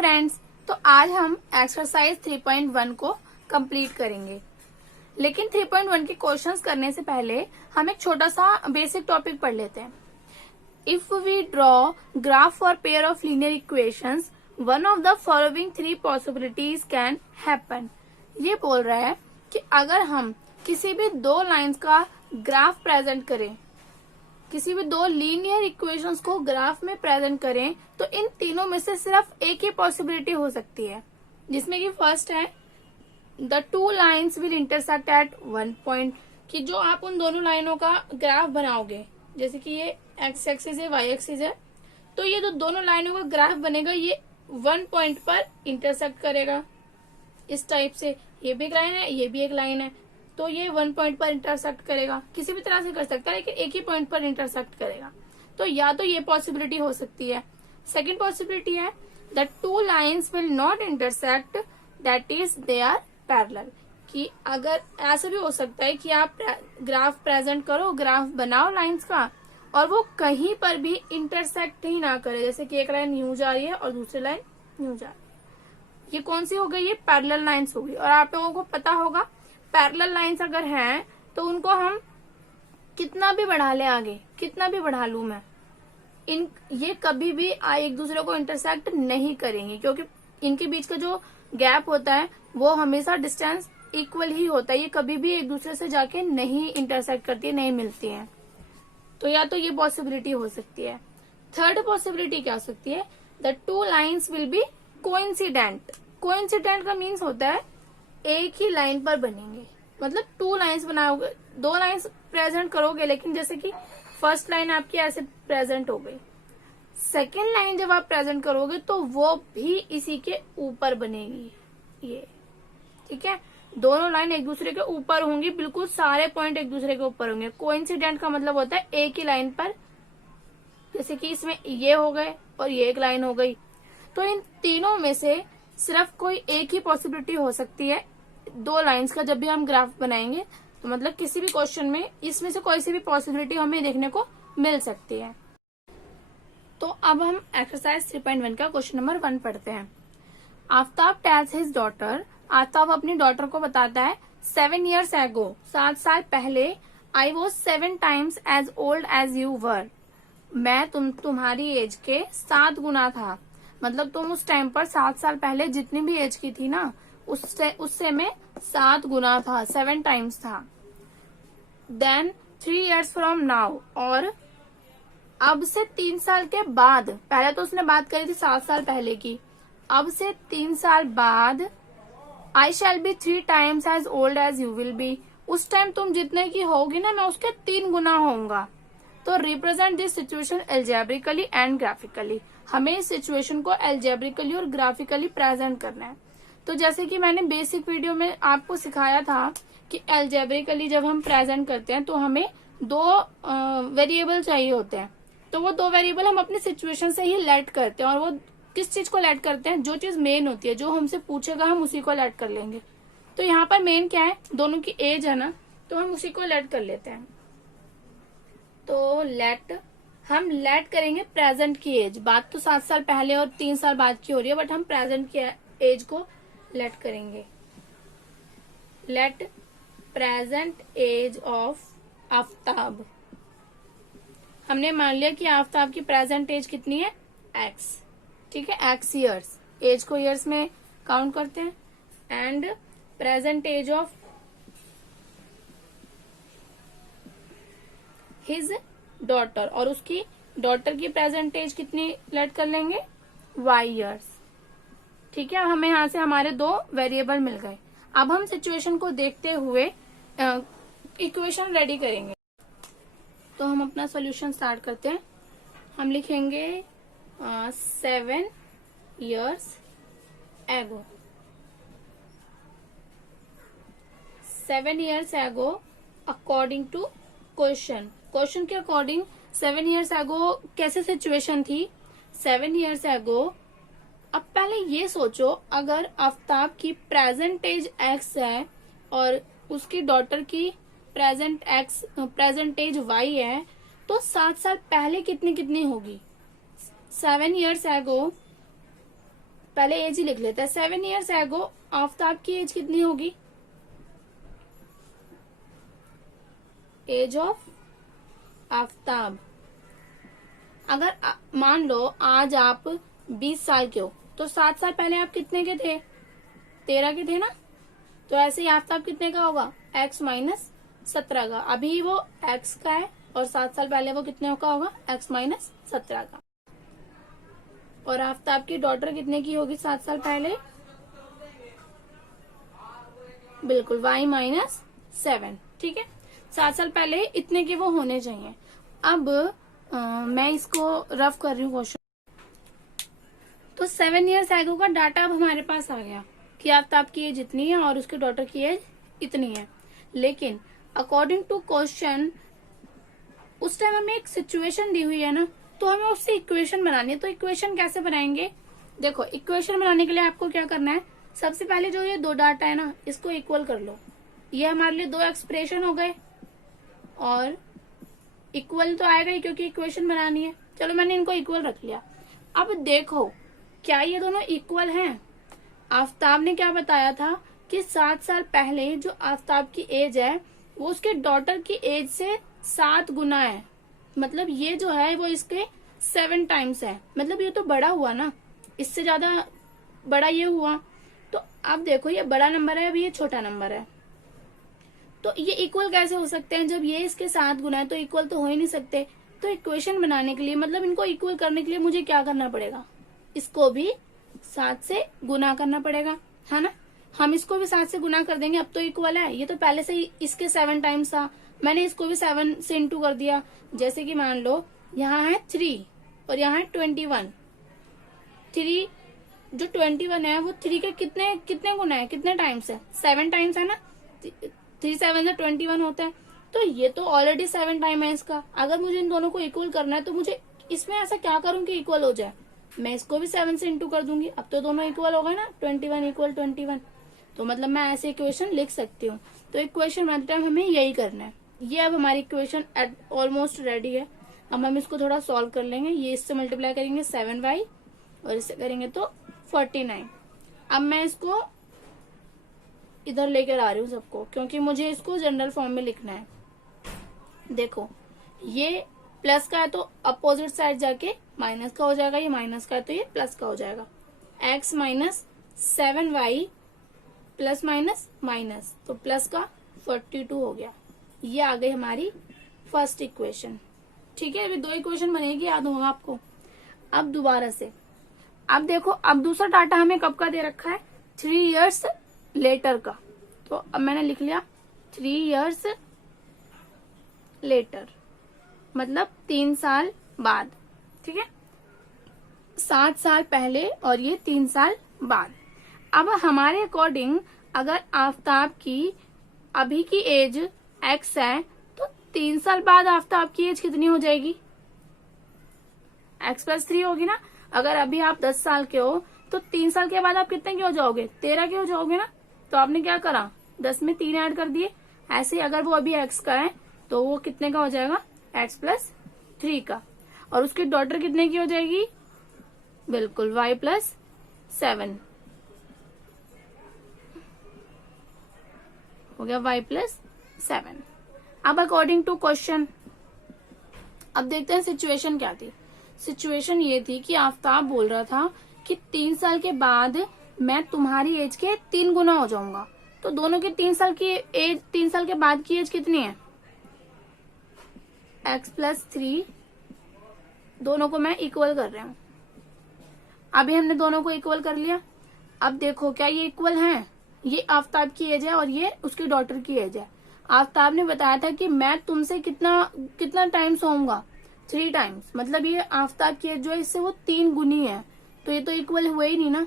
Friends, तो आज हम एक्सरसाइज 3.1 को कंप्लीट करेंगे। लेकिन 3.1 के क्वेश्चंस करने से पहले हम एक छोटा सा बेसिक टॉपिक पढ़ लेते हैं। If we draw graph for pair of linear equations, one of the following three possibilities can happen. ये बोल रहा है कि अगर हम किसी भी दो लाइंस का ग्राफ प्रेजेंट करें, किसी भी दो लीनियर इक्वेशंस को ग्राफ में प्रेजेंट करें, तो इन तीनों में से सिर्फ एक ही पॉसिबिलिटी हो सकती है, जिसमें कि फर्स्ट है the two lines will intersect at one point, कि जो आप उन दोनों लाइनों का ग्राफ बनाओगे, जैसे कि ये एक्स एक्सिस है, वाई एक्सिस है, तो ये जो दोनों लाइनों का ग्राफ बनेगा ये वन पॉइंट पर इंटरसेक्ट करेगा। इस टाइप से ये भी एक लाइन है, ये भी एक लाइन है, तो ये वन पॉइंट पर इंटरसेक्ट करेगा। किसी भी तरह से कर सकता है, लेकिन एक ही पॉइंट पर इंटरसेक्ट करेगा। तो या तो ये पॉसिबिलिटी हो सकती है। सेकंड पॉसिबिलिटी है the two lines will not intersect, that is they are parallel, कि अगर ऐसा भी हो सकता है कि आप ग्राफ प्रेजेंट करो, ग्राफ बनाओ लाइन्स का, और वो कहीं पर भी इंटरसेक्ट ही ना करे, जैसे कि एक लाइन यूं जा रही है और दूसरी लाइन यूं जा रही है। ये कौन सी हो गई? ये पैरेलल लाइन्स होगी। और आप लोगों को पता होगा पैरेलल लाइन्स अगर हैं तो उनको हम कितना भी बढ़ा ले, आगे कितना भी बढ़ा लू मैं, ये कभी भी एक दूसरे को इंटरसेक्ट नहीं करेंगे, क्योंकि इनके बीच का जो गैप होता है वो हमेशा डिस्टेंस इक्वल ही होता है। ये कभी भी एक दूसरे से जाके नहीं इंटरसेक्ट करती है, नहीं मिलती है। तो या तो ये पॉसिबिलिटी हो सकती है। थर्ड पॉसिबिलिटी क्या हो सकती है? The two lines will be coincident. Coincident का मीन्स होता है एक ही लाइन पर बनेंगे, मतलब टू लाइन्स बनाओगे, दो लाइन्स प्रेजेंट करोगे, लेकिन जैसे कि फर्स्ट लाइन आपकी ऐसे प्रेजेंट हो गई, सेकेंड लाइन जब आप प्रेजेंट करोगे तो वो भी इसी के ऊपर बनेगी। ये ठीक है, दोनों लाइन एक दूसरे के ऊपर होंगी, बिल्कुल सारे पॉइंट एक दूसरे के ऊपर होंगे। कोइंसिडेंट का मतलब होता है एक ही लाइन पर, जैसे कि इसमें ये हो गए और ये एक लाइन हो गई। तो इन तीनों में से सिर्फ कोई एक ही पॉसिबिलिटी हो सकती है दो लाइंस का, जब भी हम ग्राफ बनाएंगे। तो मतलब किसी भी क्वेश्चन में इसमें से कोई सी भी पॉसिबिलिटी हमें देखने को मिल सकती है। तो अब हम एक्सरसाइज 3.1 का क्वेश्चन नंबर 1 पढ़ते हैं। Aftab tales his daughter, Aftab अपनी डॉटर को बताता है 7 years ago, 7 साल पहले, I was 7 times as old as you were, मैं तुम्हारी एज के 7 गुना था। मतलब तुम उस टाइम पर 7 साल पहले जितनी भी एज की थी ना, उससे मैं 7 गुना था, 7 times था। देन 3 years फ्रॉम नाउ, और अब से 3 साल के बाद, पहले तो उसने बात करी थी 7 साल पहले की, अब से 3 साल बाद, I shall be 3 times as old as you will be, उस टाइम तुम जितने की होगी ना, मैं उसके 3 गुना होऊंगा। तो represent this situation algebraically and graphically, हमें इस सिचुएशन को एल्जेब्रिकली और ग्राफिकली प्रेजेंट करना है। तो जैसे कि मैंने बेसिक वीडियो में आपको सिखाया था कि एल्जेब्रिकली जब हम प्रेजेंट करते हैं तो हमें दो वेरिएबल चाहिए होते हैं। तो वो दो वेरिएबल हम अपनी सिचुएशन से ही लेट करते हैं, और वो किस चीज को लेट करते हैं? जो चीज मेन होती है, जो हमसे पूछेगा हम उसी को लेट कर लेंगे। तो यहाँ पर मेन क्या है? दोनों की एज है ना, तो हम उसी को लेट कर लेते हैं। तो हम लेट करेंगे प्रेजेंट की एज। बात तो 7 साल पहले और 3 साल बाद की हो रही है, बट हम प्रेजेंट की एज को लेट करेंगे। Let present age of Aftab, हमने मान लिया कि आफ्ताब की प्रेजेंट एज कितनी है? एक्स, ठीक है, एक्स ईयर्स, एज को ईयर्स में काउंट करते हैं। And present age of his daughter, और उसकी डॉटर की प्रेजेंट एज कितनी लेट कर लेंगे? वाई ईयर्स, ठीक है। हमें यहाँ से हमारे दो वेरिएबल मिल गए। अब हम सिचुएशन को देखते हुए इक्वेशन रेडी करेंगे। तो हम अपना सॉल्यूशन स्टार्ट करते हैं। हम लिखेंगे 7 years ago, 7 years ago according to question के अकॉर्डिंग 7 years ago कैसे सिचुएशन थी? 7 years ago, अब पहले ये सोचो, अगर आफ्ताब की प्रेजेंट एज एक्स है और उसकी डॉटर की प्रेजेंट एज वाई है, तो 7 साल पहले कितनी कितनी होगी? 7 years ago पहले एज ही लिख लेते हैं। 7 ईयर्स एगो आफ्ताब की एज कितनी होगी? एज ऑफ आफ्ताब, अगर मान लो आज आप 20 साल के हो तो 7 साल पहले आप कितने के थे? 13 के थे ना। तो ऐसे ही आफ्ताब कितने का होगा? x माइनस 17 का। अभी वो x का है और 7 साल पहले वो कितने का होगा? x माइनस 17 का। और आफ्ताब की डॉटर कितने की होगी 7 साल पहले? बिल्कुल y माइनस 7। ठीक है, 7 साल पहले इतने के वो होने चाहिए। अब मैं इसको रफ कर रही हूँ क्वेश्चन। तो 7 ईयर्स एगो का डाटा अब हमारे पास आ गया कि आफ्ताब की एज इतनी है और उसके डॉटर की एज इतनी है। लेकिन अकॉर्डिंग टू क्वेश्चन उस टाइम हमें एक सिचुएशन दी हुई है ना, तो हमें उससे इक्वेशन बनानी है। तो इक्वेशन कैसे बनाएंगे? देखो, इक्वेशन बनाने के लिए आपको क्या करना है, सबसे पहले जो ये दो डाटा है ना, इसको इक्वल कर लो। ये हमारे लिए दो एक्सप्रेशन हो गए और इक्वल तो आएगा ही क्योंकि इक्वेशन बनानी है। चलो मैंने इनको इक्वल रख लिया। अब देखो क्या ये दोनों इक्वल हैं? आफ्ताब ने क्या बताया था कि 7 साल पहले जो आफ्ताब की एज है वो उसके डॉटर की एज से 7 गुना है। मतलब ये जो है वो इसके 7 टाइम्स है। मतलब ये तो बड़ा हुआ ना, इससे ज्यादा बड़ा ये हुआ। तो अब देखो ये बड़ा नंबर है, अभी ये छोटा नंबर है। तो ये इक्वल कैसे हो सकते हैं? जब ये इसके 7 गुना है तो इक्वल तो हो ही नहीं सकते। तो इक्वेशन बनाने के लिए, मतलब इनको इक्वल करने के लिए मुझे क्या करना पड़ेगा? इसको भी 7 से गुना करना पड़ेगा, है ना। हम इसको भी 7 से गुना कर देंगे, अब तो इक्वल है। ये तो पहले से ही इसके 7 टाइम्स था, मैंने इसको भी 7 से इंटू कर दिया। जैसे कि मान लो यहाँ है 3 और यहाँ है 21। 3 जो 21 है वो 3 के कितने कितने गुना है, कितने टाइम्स है? 7 टाइम्स है ना। 3 7 से 21 होता है। तो ये तो ऑलरेडी 7 टाइम है इसका। अगर मुझे इन दोनों को इक्वल करना है तो मुझे इसमें ऐसा क्या करूं कि इक्वल हो जाए? मैं इसको भी 7 से इंटू कर दूंगी। अब तो दोनों इक्वल हो गए ना, 21 इक्वल 21। तो मतलब मैं ऐसे इक्वेशन लिख सकती हूँ। तो इक्वेशन बनाते टाइम हमें यही करना है। ये अब हमारी इक्वेशन ऑलमोस्ट रेडी है। अब हम इसको थोड़ा सॉल्व कर लेंगे। ये इससे मल्टीप्लाई करेंगे 7y और इससे करेंगे तो 49। अब मैं इसको इधर लेकर आ रही हूँ सबको, क्योंकि मुझे इसको जनरल फॉर्म में लिखना है। देखो ये प्लस का है तो अपोजिट साइड जाके माइनस का हो जाएगा, ये माइनस का है तो ये प्लस का हो जाएगा। x minus 7y plus minus minus, तो प्लस का 42 हो गया। ये आ गई हमारी फर्स्ट इक्वेशन। ठीक है, अभी 2 इक्वेशन बनेगी, याद होगा आपको। अब दोबारा से अब देखो, अब दूसरा डाटा हमें कब का दे रखा है? 3 इयर्स लेटर का। तो अब मैंने लिख लिया 3 इयर्स लेटर, मतलब 3 साल बाद। ठीक है, 7 साल पहले और ये 3 साल बाद। अब हमारे अकॉर्डिंग अगर आफ्ताब की अभी की एज x है तो 3 साल बाद आफ्ताब की एज कितनी हो जाएगी? x प्लस 3 होगी ना। अगर अभी आप 10 साल के हो तो 3 साल के बाद आप कितने के हो जाओगे? 13 के हो जाओगे ना। तो आपने क्या करा? 10 में 3 ऐड कर दिए। ऐसे ही अगर वो अभी x का है तो वो कितने का हो जाएगा? x प्लस 3 का। और उसकी डॉटर कितने की हो जाएगी? बिल्कुल y प्लस 7 हो गया, y प्लस 7। अब अकॉर्डिंग टू क्वेश्चन अब देखते हैं सिचुएशन क्या थी। सिचुएशन ये थी कि आफ्ताब बोल रहा था कि 3 साल के बाद मैं तुम्हारी एज के 3 गुना हो जाऊंगा। तो दोनों की 3 साल की एज, 3 साल के बाद की एज कितनी है? x plus 3। दोनों को मैं इक्वल कर रही हूँ। अभी हमने दोनों को इक्वल कर लिया। अब देखो क्या ये इक्वल हैं? ये आफ्ताब की एज है और ये उसकी डॉटर की एज है। आफ्ताब ने बताया था कि मैं तुमसे कितना कितना टाइम्स होऊंगा? 3 टाइम्स। मतलब ये आफ्ताब की एज जो है इससे वो 3 गुनी है। तो ये तो इक्वल हुए ही नहीं ना।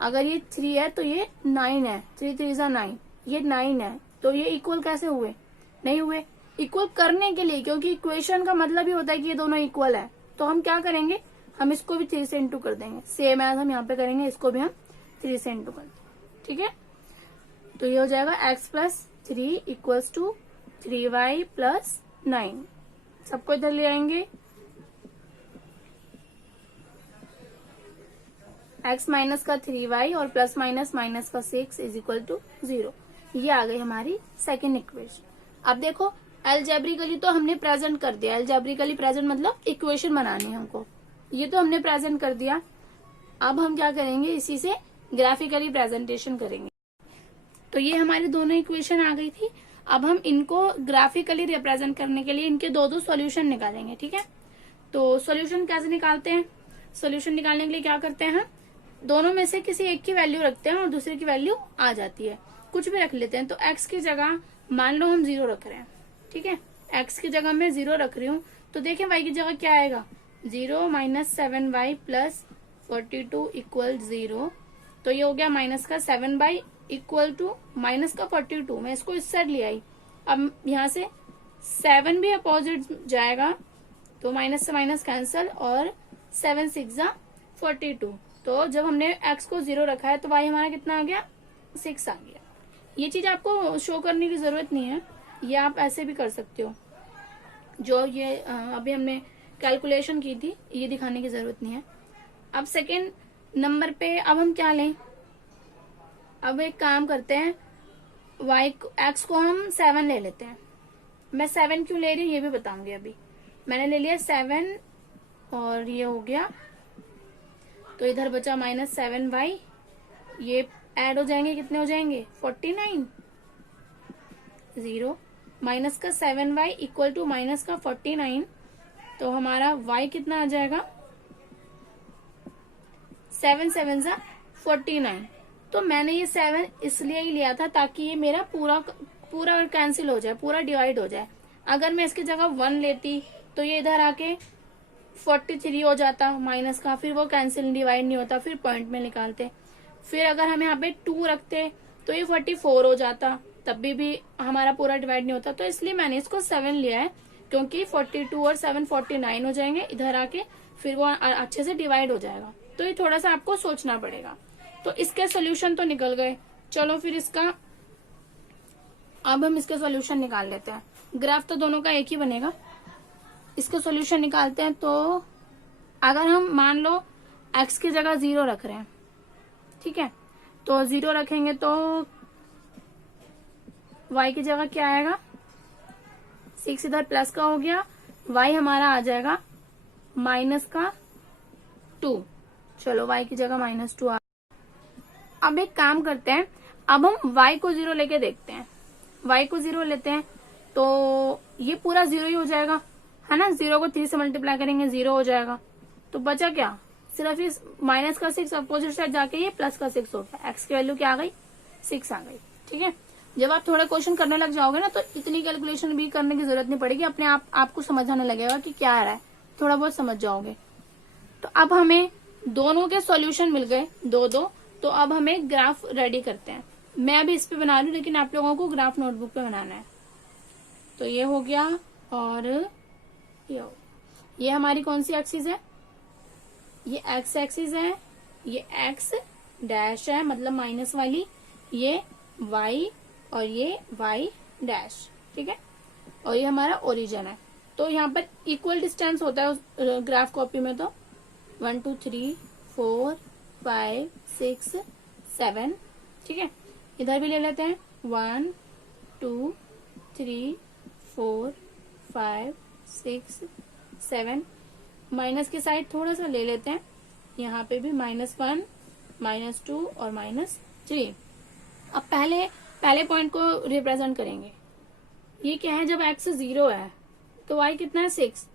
अगर ये 3 है तो ये 9 है। 3 3 जा 9, ये 9 है। तो ये इक्वल कैसे हुए? नहीं हुए। इक्वल करने के लिए, क्योंकि इक्वेशन का मतलब ही होता है कि ये दोनों इक्वल है, तो हम क्या करेंगे? हम इसको भी 3 से इंटू कर देंगे। सेम एज हम यहाँ पे करेंगे, इसको भी हम 3 से इंटू कर देंगे। ठीक है, तो ये हो जाएगा x plus 3 equals to 3y plus 9। सबको इधर ले आएंगे। x माइनस का 3y और प्लस माइनस माइनस का 6 इज इक्वल टू 0। ये आ गई हमारी सेकेंड इक्वेशन। अब देखो एल्जेब्रिकली तो हमने प्रेजेंट कर दिया, एल्जेब्रिकली प्रेजेंट मतलब इक्वेशन बनानी है हमको, ये तो हमने प्रेजेंट कर दिया। अब हम क्या करेंगे, इसी से ग्राफिकली प्रेजेंटेशन करेंगे। तो ये हमारी दोनों इक्वेशन आ गई थी। अब हम इनको ग्राफिकली रिप्रेजेंट करने के लिए इनके दो सॉल्यूशन निकालेंगे, ठीक है। तो सॉल्यूशन कैसे निकालते हैं, सॉल्यूशन निकालने के लिए क्या करते हैं, हम दोनों में से किसी एक की वैल्यू रखते हैं और दूसरे की वैल्यू आ जाती है, कुछ भी रख लेते हैं। तो x की जगह मान लो हम 0 रख रहे हैं, ठीक है, x की जगह मैं 0 रख रही हूँ। तो देखें y की जगह क्या आएगा, 0 माइनस 7y प्लस 42 इक्वल 0। तो ये हो गया माइनस का 7y इक्वल टू माइनस का 42, मैं इसको इस साइड ले आई। अब यहाँ से 7 भी अपोजिट जाएगा तो माइनस से माइनस कैंसल और 7 6 42। तो जब हमने x को 0 रखा है तो y हमारा कितना आ गया, 6 आ गया। ये चीज आपको शो करने की जरूरत नहीं है, ये आप ऐसे भी कर सकते हो। जो ये अभी हमने कैलकुलेशन की थी, ये दिखाने की जरूरत नहीं है। अब सेकेंड नंबर पे अब हम क्या लें, अब एक काम करते हैं, x को हम 7 ले लेते हैं। मैं 7 क्यों ले रही हूँ ये भी बताऊंगी। अभी मैंने ले लिया 7 और ये हो गया, तो इधर बचा माइनस 7y, ये ऐड हो जाएंगे, कितने हो जाएंगे 49, 0 माइनस का 7y इक्वल टू माइनस का 49। तो हमारा y कितना आ जाएगा, 7 7 49। तो मैंने ये 7 इसलिए ही लिया था ताकि ये मेरा पूरा कैंसिल हो जाए, पूरा डिवाइड हो जाए। अगर मैं इसकी जगह 1 लेती तो ये इधर आके 43 हो जाता माइनस का, फिर वो कैंसिल डिवाइड नहीं होता, फिर पॉइंट में निकालते। फिर अगर हम यहाँ पे 2 रखते तो ये 44 हो जाता, तब भी हमारा पूरा डिवाइड नहीं होता। तो इसलिए मैंने इसको 7 लिया है, क्योंकि 42 और 7 49 हो जाएंगे इधर आके, फिर वो अच्छे से डिवाइड हो जाएगा। तो ये थोड़ा सा आपको सोचना पड़ेगा। तो इसके सोल्यूशन तो निकल गए, चलो फिर इसका अब हम इसका सोल्यूशन निकाल लेते हैं। ग्राफ तो दोनों का एक ही बनेगा, इसका सोल्यूशन निकालते हैं। तो अगर हम मान लो x की जगह 0 रख रहे हैं, ठीक है, तो 0 रखेंगे तो y की जगह क्या आएगा, 6 इधर प्लस का हो गया, y हमारा आ जाएगा माइनस का 2। चलो y की जगह -2 आ। अब एक काम करते हैं, अब हम y को 0 लेके देखते हैं। y को 0 लेते हैं तो ये पूरा 0 ही हो जाएगा, है ना। 0 को 3 से मल्टीप्लाई करेंगे 0 हो जाएगा। तो बचा क्या, सिर्फ इस माइनस का 6 अपोजिट साइड जाके ये प्लस का 6 हो गया। x की वैल्यू क्या आ गई, 6 आ गई, ठीक है। जब आप थोड़ा क्वेश्चन करने लग जाओगे ना तो इतनी कैलकुलेशन भी करने की जरूरत नहीं पड़ेगी, अपने आप आपको समझ आने लगेगा कि क्या आ रहा है, थोड़ा बहुत समझ जाओगे। तो अब हमें दोनों के सॉल्यूशन मिल गए, दो। तो अब हमें ग्राफ रेडी करते हैं। मैं अभी इस पे बना रही हूँ, लेकिन आप लोगों को ग्राफ नोटबुक पे बनाना है। तो ये हो गया, और ये हमारी कौन सी एक्सिस है, ये एक्स एक्सिस है, ये एक्स डैश है मतलब माइनस वाली, ये वाई और ये वाई डैश, ठीक है। और ये हमारा ओरिजिन है। तो यहाँ पर इक्वल डिस्टेंस होता है उस ग्राफ कॉपी में। तो 1 2 3 4 5 6 7, ठीक है। इधर भी ले लेते हैं 1 2 3 4 5 6 7। माइनस की साइड थोड़ा सा ले लेते हैं, यहाँ पे भी -1 -2 और -3। अब पहले पॉइंट को रिप्रेजेंट करेंगे। ये क्या है, जब x 0 है तो y कितना है 6।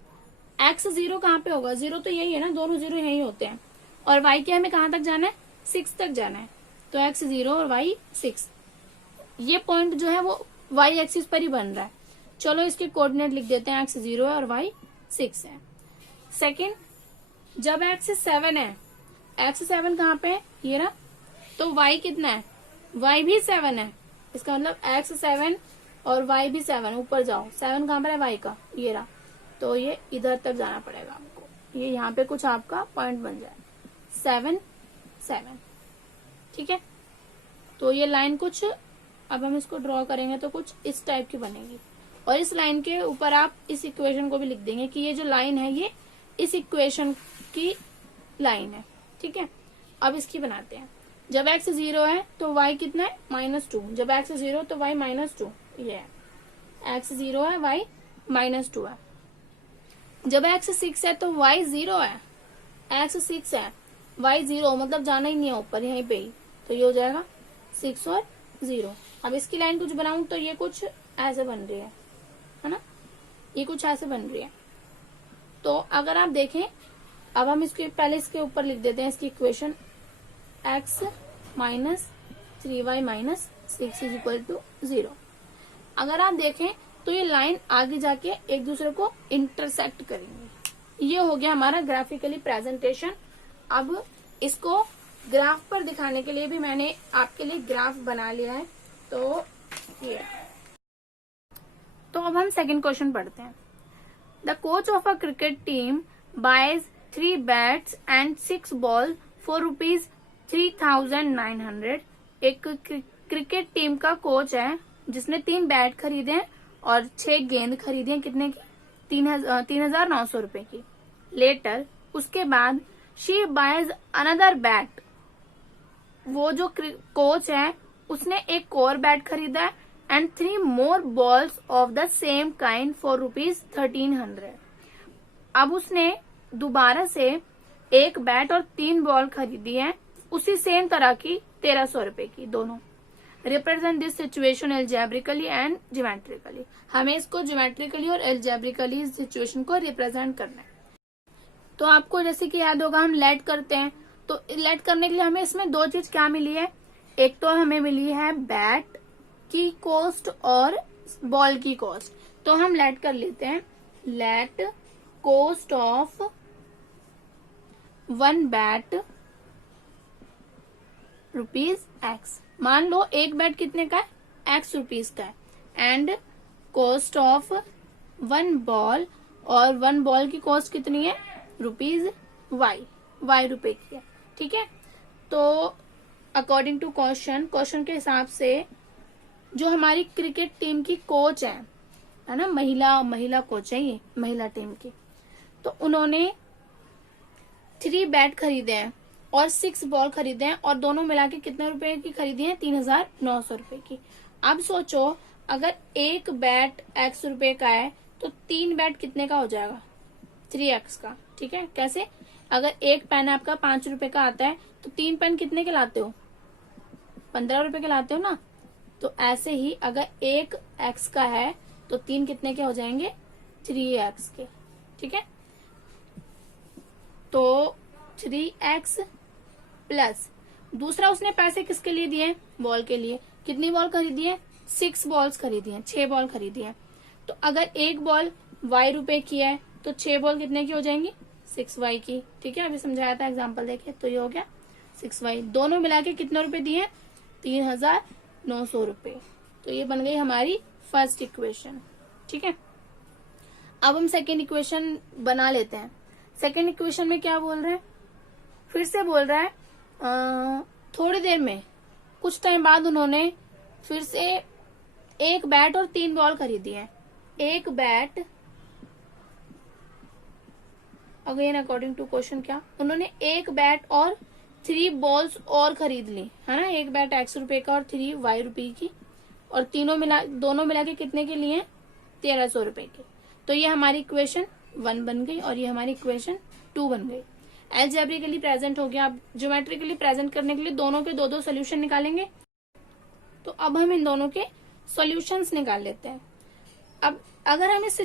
x 0 कहाँ पे होगा, 0 तो यही है ना, दोनों 0 यही होते हैं। और y के हमें कहाँ तक जाना है, 6 तक जाना है। तो x 0 और y 6, ये पॉइंट जो है वो y एक्सिस पर ही बन रहा है। चलो इसके कोऑर्डिनेट लिख देते हैं, x 0 है और y 6 है। सेकेंड, जब x 7 है, x 7 कहाँ पे है, ये रहा। तो y कितना है, y भी 7 है, इसका मतलब x 7 और y भी 7। ऊपर जाओ, 7 कहाँ पर है, y का, ये रहा। तो ये इधर तक जाना पड़ेगा आपको, ये यहाँ पे कुछ आपका पॉइंट बन जाए 7 7, ठीक है। तो ये लाइन कुछ, अब हम इसको ड्रॉ करेंगे तो कुछ इस टाइप की बनेगी। और इस लाइन के ऊपर आप इस इक्वेशन को भी लिख देंगे कि ये जो लाइन है ये इस इक्वेशन की लाइन है, ठीक है। अब इसकी बनाते हैं। जब x 0 है तो y कितना है -2, जब x 0 तो y -2, ये है x 0 है y -2 है। जब x 6 है तो y 0 है, x 6 है y 0, मतलब जाना ही नहीं है ऊपर, यहीं पे ही, तो ये हो जाएगा 6 और 0। अब इसकी लाइन कुछ बनाऊं तो ये कुछ ऐसे बन रही है ना, ये कुछ ऐसे बन रही है। तो अगर आप देखें, अब हम इसके पहले इसके ऊपर लिख देते हैं इसकी equation, x minus 3y minus 6 is equal to 0। अगर आप देखें तो ये लाइन आगे जाके एक दूसरे को इंटरसेक्ट करेंगे। ये हो गया हमारा ग्राफिकली प्रेजेंटेशन। अब इसको ग्राफ पर दिखाने के लिए भी मैंने आपके लिए ग्राफ बना लिया है। तो ये, तो अब हम सेकंड क्वेश्चन पढ़ते हैं। The coach of a cricket team buys 3 bats and 6 ball for ₹3,900। एक क्रिकेट टीम का कोच है जिसने 3 बैट खरीदे हैं और 6 गेंद खरीदी हैं, कितने की, 3,900 रुपए की। लेटर, उसके बाद, शी बाइज अनदर बैट, वो जो कोच है उसने एक और बैट खरीदा है, and 3 more balls of the same kind for ₹1,300। अब उसने दोबारा से एक बैट और 3 बॉल खरीदी है उसी सेम तरह की 1,300 रुपए की दोनों। Represent this situation algebraically and geometrically. हमें इसको ज्योमेट्रिकली और एल्जेब्रिकली इस सिचुएशन को रिप्रेजेंट करना है। तो आपको जैसे कि याद होगा हम लेट करते हैं, तो लेट करने के लिए हमें इसमें 2 चीज क्या मिली है, एक तो हमें मिली है बैट की कॉस्ट और बॉल की कॉस्ट। तो हम लेट कर लेते हैं, let cost of 1 bat ₹X। मान लो एक बैट कितने का है, X रुपीज का है, एंड कॉस्ट ऑफ 1 बॉल, और 1 बॉल की कॉस्ट कितनी है, Y रुपए की है। ठीक है, तो अकॉर्डिंग टू क्वेश्चन के हिसाब से जो हमारी क्रिकेट टीम की कोच है ना, महिला कोच है ये, महिला टीम की, तो उन्होंने 3 बैट खरीदे हैं और 6 बॉल खरीदे हैं, और दोनों मिला के कितने रुपए की खरीदी है, 3,900 रुपए की। अब सोचो अगर एक बैट X रुपए का है तो 3 बैट कितने का हो जाएगा, 3X का। ठीक है, कैसे, अगर एक पेन आपका 5 रुपए का आता है तो 3 पेन कितने के लाते हो, 15 रुपए के लाते हो ना। तो ऐसे ही अगर एक X का है तो 3 कितने के हो जाएंगे, 3X के। ठीक है, तो 3X प्लस दूसरा उसने पैसे किसके लिए दिए, बॉल के लिए। कितनी बॉल खरीदी है, 6 बॉल्स खरीदी है, 6 बॉल खरीदी है। तो अगर एक बॉल Y रुपए की है तो 6 बॉल कितने की हो जाएंगी, 6Y की। ठीक है, अभी समझाया था एग्जाम्पल देखे, तो ये हो गया 6Y। दोनों मिला के कितने रुपए दिए, 3,900 रुपए। तो ये बन गई हमारी फर्स्ट इक्वेशन। ठीक है, अब हम सेकेंड इक्वेशन बना लेते हैं। सेकेंड इक्वेशन में क्या बोल रहे हैं, फिर से बोल रहा है थोड़ी देर में, कुछ टाइम बाद उन्होंने फिर से एक बैट और 3 बॉल खरीदी है। एक bat, again according to question, क्या उन्होंने एक बैट और 3 बॉल्स और खरीद ली है ना, एक बैट X रुपए का और 3 Y रुपए की, और दोनों मिला के कितने के लिए, 1,300 रुपए के। तो ये हमारी इक्वेशन 1 बन गई और ये हमारी इक्वेशन 2 बन गई। एल्जेब्रिकली प्रेजेंट हो गया। अब ज्योमेट्रिकली प्रेजेंट करने के लिए दोनों के 2-2 सोल्यूशन निकालेंगे। तो अब हम इन दोनों के सॉल्यूशंस निकाल लेते हैं। अब अगर हम इस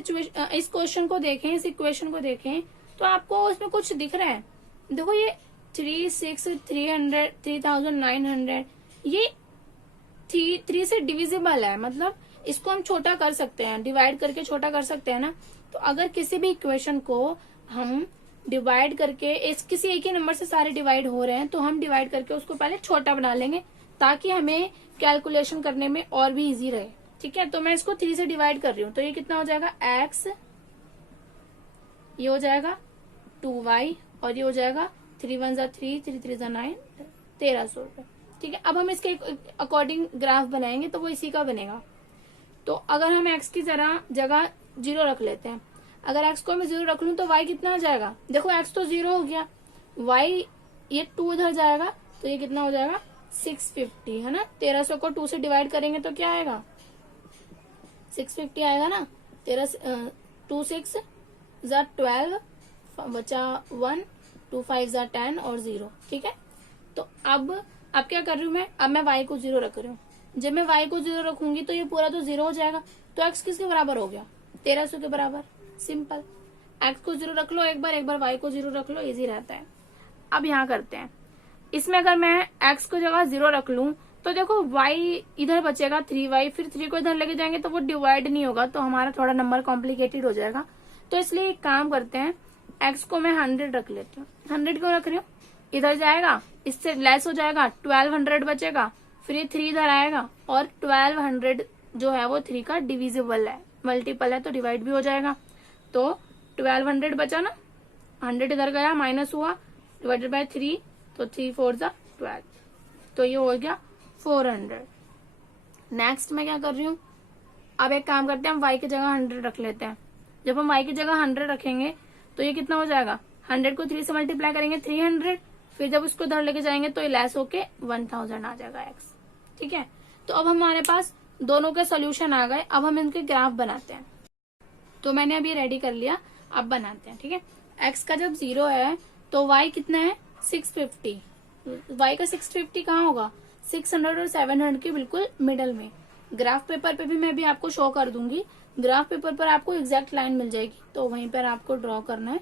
क्वेश्चन को देखें, इस इक्वेशन को देखें, तो आपको इसमें कुछ दिख रहा है। देखो ये 3,900 ये 3 से डिविजिबल है, मतलब इसको हम छोटा कर सकते हैं, डिवाइड करके छोटा कर सकते हैं ना। तो अगर किसी भी इक्वेशन को हम डिवाइड करके, किसी एक ही नंबर से सारे डिवाइड हो रहे हैं, तो हम डिवाइड करके उसको पहले छोटा बना लेंगे ताकि हमें कैलकुलेशन करने में और भी इजी रहे। ठीक है, तो मैं इसको 3 से डिवाइड कर रही हूँ, तो ये कितना हो जाएगा, X, ये हो जाएगा 2Y, और ये हो जाएगा 3 1 जा 3, 3 3 जा 9, 1,300 रुपए। ठीक है, अब हम इसके अकॉर्डिंग ग्राफ बनाएंगे तो वो इसी का बनेगा। तो अगर हम X की जगह 0 रख लेते हैं, अगर X को मैं 0 रख लूं तो Y कितना हो जाएगा, देखो X तो 0 हो गया, Y ये 2 इधर जाएगा तो ये कितना हो जाएगा 650 है ना। 1300 को 2 से डिवाइड करेंगे तो क्या आएगा 650 आएगा ना। 2 6 ज़ा 12 बचा 1 2 5 ज़ा 10 और 0। ठीक है, तो अब क्या कर रही हूँ मैं, अब मैं y को 0 रख रही हूँ। जब मैं y को 0 रखूंगी तो ये पूरा तो 0 हो जाएगा, तो x किसके बराबर हो गया 1300 के बराबर। सिंपल, x को 0 रख लो एक बार y को 0 रख लो, इजी रहता है। अब यहाँ करते हैं, इसमें अगर मैं x को जगह 0 रख लूं तो देखो y इधर बचेगा 3y, फिर 3 को इधर लेके जाएंगे तो वो डिवाइड नहीं होगा, तो हमारा थोड़ा नंबर कॉम्प्लिकेटेड हो जाएगा। तो इसलिए एक काम करते हैं, x को मैं 100 रख लेती हूँ। 100 क्यों रख रही हूँ, इधर जाएगा इससे लेस हो जाएगा 1200 बचेगा, फिर ये 3 इधर आएगा और 1200 जो है वो 3 का डिविजिबल है, मल्टीपल है तो डिवाइड भी हो जाएगा। तो 1200 बचा ना, 100 इधर गया माइनस हुआ डिवाइडेड बाय 3, तो 3 4 ज़ा 12, तो ये हो गया 400। नेक्स्ट मैं क्या कर रही हूँ, अब एक काम करते हैं, हम y की जगह 100 रख लेते हैं। जब हम y की जगह 100 रखेंगे तो ये कितना हो जाएगा, 100 को 3 से मल्टीप्लाई करेंगे 300, फिर जब उसको इधर लेके जाएंगे तो ये लेस होके 1000 आ जाएगा x। ठीक है, तो अब हमारे पास दोनों के सोल्यूशन आ गए। अब हम इनके ग्राफ बनाते हैं। तो मैंने अभी रेडी कर लिया, अब बनाते हैं। ठीक है, x का जब 0 है तो y कितना है 650। y का 650 कहाँ होगा 600 और 700 के बिल्कुल मिडल में। ग्राफ पेपर पे भी मैं भी आपको शो कर दूंगी, ग्राफ पेपर पर आपको एग्जैक्ट लाइन मिल जाएगी, तो वहीं पर आपको ड्रॉ करना है।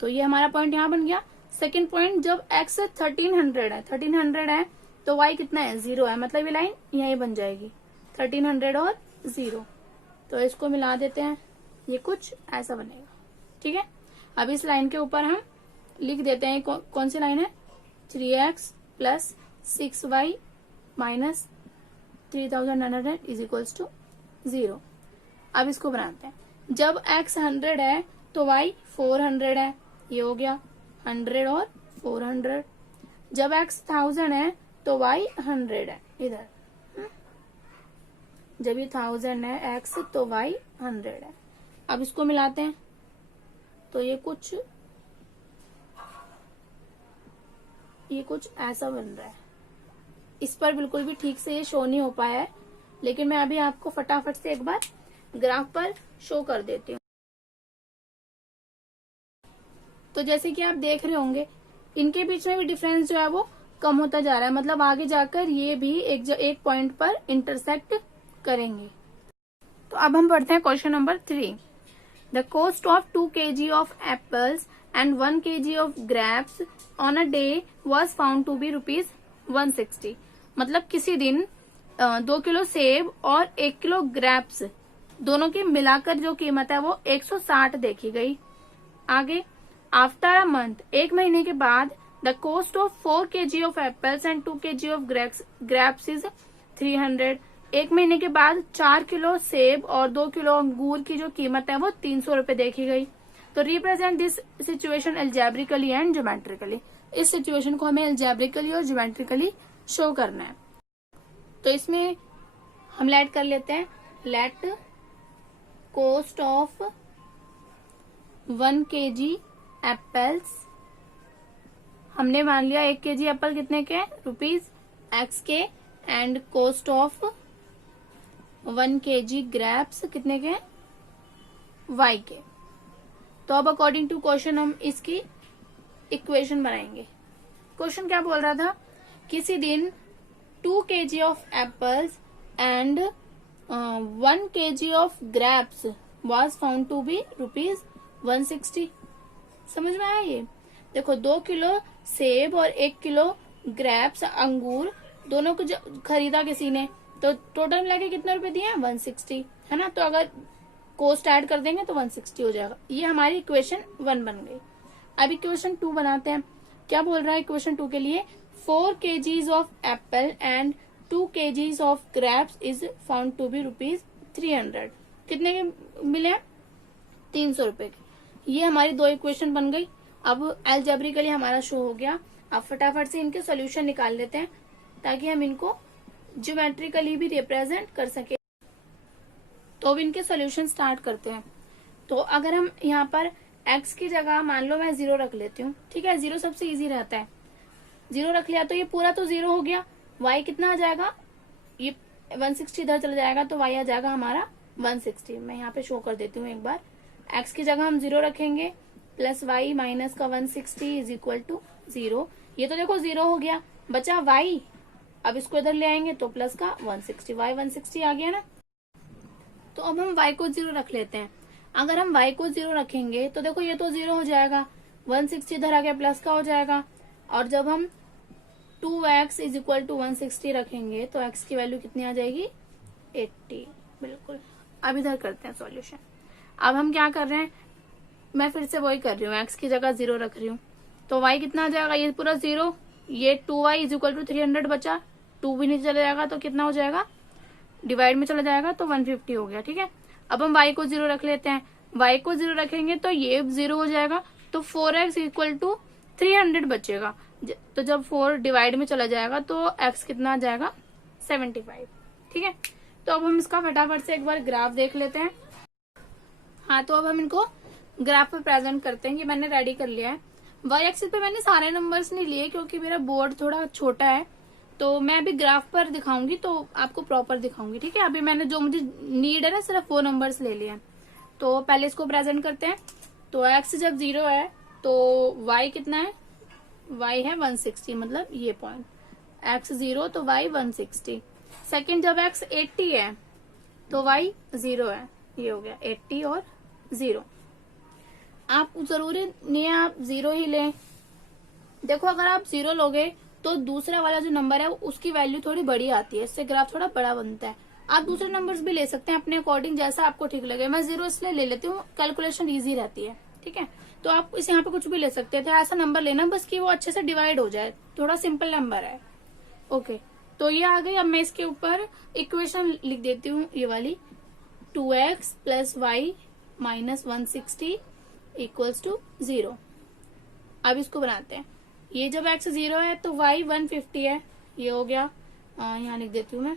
तो ये हमारा पॉइंट यहाँ बन गया। सेकंड पॉइंट, जब x 1300 है तो y कितना है 0 है, मतलब ये लाइन यही बन जाएगी 1300 और 0। तो इसको मिला देते हैं, ये कुछ ऐसा बनेगा। ठीक है, अब इस लाइन के ऊपर हम लिख देते हैं कौन सी लाइन है 3x plus 6y minus 3900 is equals to 0। अब इसको बनाते हैं, जब x 100 है तो y 400 है, ये हो गया 100 और 400। जब x 1000 है तो y 100 है इधर, जब ये 1000 है x तो y 100 है। अब इसको मिलाते हैं तो ये कुछ ऐसा बन रहा है। इस पर बिल्कुल भी ठीक से ये शो नहीं हो पाया है, लेकिन मैं अभी आपको फटाफट से एक बार ग्राफ पर शो कर देती हूँ। तो जैसे कि आप देख रहे होंगे इनके बीच में भी डिफरेंस जो है वो कम होता जा रहा है, मतलब आगे जाकर ये भी एक पॉइंट पर इंटरसेक्ट करेंगे। तो अब हम पढ़ते हैं question number 3। The cost of 2 kg of apples and 1 kg of grapes on a day was found to be ₹160। मतलब किसी दिन 2 किलो सेब और 1 किलो ग्रेप्स दोनों की मिलाकर जो कीमत है वो 160 देखी गई। आगे, आफ्टर अ मंथ, एक महीने के बाद, the cost of 4 kg of apples and 2 kg of grapes is 300। एक महीने के बाद 4 किलो सेब और 2 किलो अंगूर की जो कीमत है वो 300 रुपए देखी गई। तो represent this situation algebraically and geometrically. इस सिचुएशन को हमें एल्जेब्रिकली और ज्योमेट्रिकली शो करना है। तो इसमें हम लेट कर लेते हैं, let cost of 1 kg apples, हमने मान लिया 1 kg एप्पल कितने के ₹x के, and cost of 1 kg grapes कितने के y के। तो अब अकॉर्डिंग टू क्वेश्चन हम इसकी इक्वेशन बनाएंगे। क्वेश्चन क्या बोल रहा था, किसी दिन 2 kg of apples and 1 kg of grapes was found to be ₹160। समझ में आया ये? देखो 2 किलो सेब और 1 किलो ग्रेप्स अंगूर दोनों को खरीदा किसी ने, तो टोटल मिला के कितने रुपए दिए 160 है ना। तो अगर कॉस्ट ऐड कर देंगे तो 160 हो जाएगा। ये हमारी इक्वेशन 1 बन गई। अब इक्वेशन 2 बनाते हैं। क्या बोल रहा है इक्वेशन 2 के लिए, 4 kgs of apple and 2 kgs of grapes is found to be ₹300। कितने के मिले 300 रुपए के। ये हमारी 2 इक्वेशन बन गई। अब एल्जेब्रिकली हमारा शो हो गया। अब फटाफट से इनके सोल्यूशन निकाल लेते हैं ताकि हम इनको ज्योमेट्रिकली भी रिप्रेजेंट कर सके। तो अब इनके सोल्यूशन स्टार्ट करते हैं। तो अगर हम यहाँ पर x की जगह मान लो मैं 0 रख लेती हूँ, ठीक है, 0 सबसे इजी रहता है। 0 रख लिया तो ये पूरा तो 0 हो गया। y कितना आ जाएगा, ये 160 इधर चला जाएगा तो y आ जाएगा हमारा 160। मैं यहाँ पे शो कर देती हूँ एक बार। x की जगह हम 0 रखेंगे प्लस y माइनस का 160 इज इक्वल टू 0। ये तो देखो 0 हो गया, बचा y। अब इसको इधर ले आएंगे तो प्लस का 160, y 160 आ गया ना। तो अब हम y को 0 रख लेते हैं। अगर हम y को 0 रखेंगे तो देखो ये तो 0 हो जाएगा, 160 इधर आ गया प्लस का हो जाएगा। और जब हम 2x इज इक्वल टू 160 रखेंगे तो x की वैल्यू कितनी आ जाएगी, 80। बिल्कुल। अब इधर करते हैं सॉल्यूशन। अब हम क्या कर रहे हैं, मैं फिर से वही कर रही हूँ, x की जगह 0 रख रही हूँ तो y कितना आ जाएगा, ये पूरा 0, ये 2y इज इक्वल टू 300 बचा, 2 भी नीचे चला जाएगा तो कितना हो जाएगा, डिवाइड में चला जाएगा तो 150 हो गया। ठीक है, अब हम y को 0 रख लेते हैं। y को 0 रखेंगे तो ये 0 हो जाएगा तो 4x इक्वल टू 300 बचेगा। तो जब 4 डिवाइड में चला जाएगा तो x कितना आ जाएगा, 75। ठीक है, तो अब हम इसका फटाफट से एक बार ग्राफ देख लेते हैं। हाँ, तो अब हम इनको ग्राफ पे प्रेजेंट करते हैं। ये मैंने रेडी कर लिया है। y एक्सिस पे मैंने सारे नंबर्स नहीं लिए क्योंकि मेरा बोर्ड थोड़ा छोटा है, तो मैं अभी ग्राफ पर दिखाऊंगी तो आपको प्रॉपर दिखाऊंगी। ठीक है, अभी मैंने जो मुझे नीड है ना सिर्फ वो नंबर्स ले लिए हैं। तो पहले इसको प्रेजेंट करते हैं। तो x जब 0 है तो y कितना है, y है 160, मतलब ये पॉइंट x 0 तो y 160। सेकंड जब x 80 है तो y 0 है, ये हो गया 80 और 0। आप जरूरी नहीं है आप 0 ही लें। देखो अगर आप 0 लोगे तो दूसरा वाला जो नंबर है उसकी वैल्यू थोड़ी बड़ी आती है, इससे ग्राफ थोड़ा बड़ा बनता है। आप दूसरे नंबर्स भी ले सकते हैं अपने अकॉर्डिंग, जैसा आपको ठीक लगे। मैं 0 इसलिए ले लेती हूँ, कैलकुलेशन इजी रहती है। ठीक है, तो आप इस यहाँ पे कुछ भी ले सकते थे, ऐसा नंबर लेना बस कि वो अच्छे से डिवाइड हो जाए, थोड़ा सिंपल नंबर है। ओके, तो ये आ गई। अब मैं इसके ऊपर इक्वेशन लिख देती हूँ, ये वाली 2x plus y minus 160 equals to 0। अब इसको बनाते हैं। ये जब x 0 है तो y 150 है, ये हो गया। यहाँ लिख देती हूँ मैं,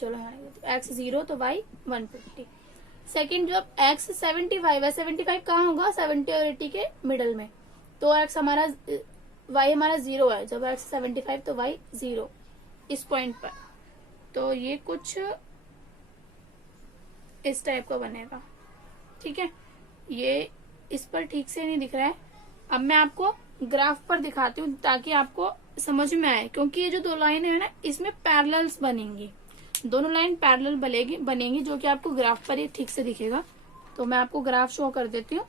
चलो यहाँ लिख देती हूँ, x 0 तो y 150। सेकंड जब x 75 है, 75 कहाँ होगा, 70 और 80 के मिडल में, तो x हमारा y हमारा 0 है। जब x 75 तो y 0 इस पॉइंट पर, तो ये कुछ इस टाइप का बनेगा। ठीक है, ये इस पर ठीक से नहीं दिख रहा है। अब मैं आपको ग्राफ पर दिखाती हूँ ताकि आपको समझ में आए, क्योंकि ये जो दो लाइनें है ना इसमें पैरेलल्स बनेंगी, दोनों लाइन पैरेलल बनेगी जो कि आपको ग्राफ पर ही ठीक से दिखेगा। तो मैं आपको ग्राफ शो कर देती हूँ।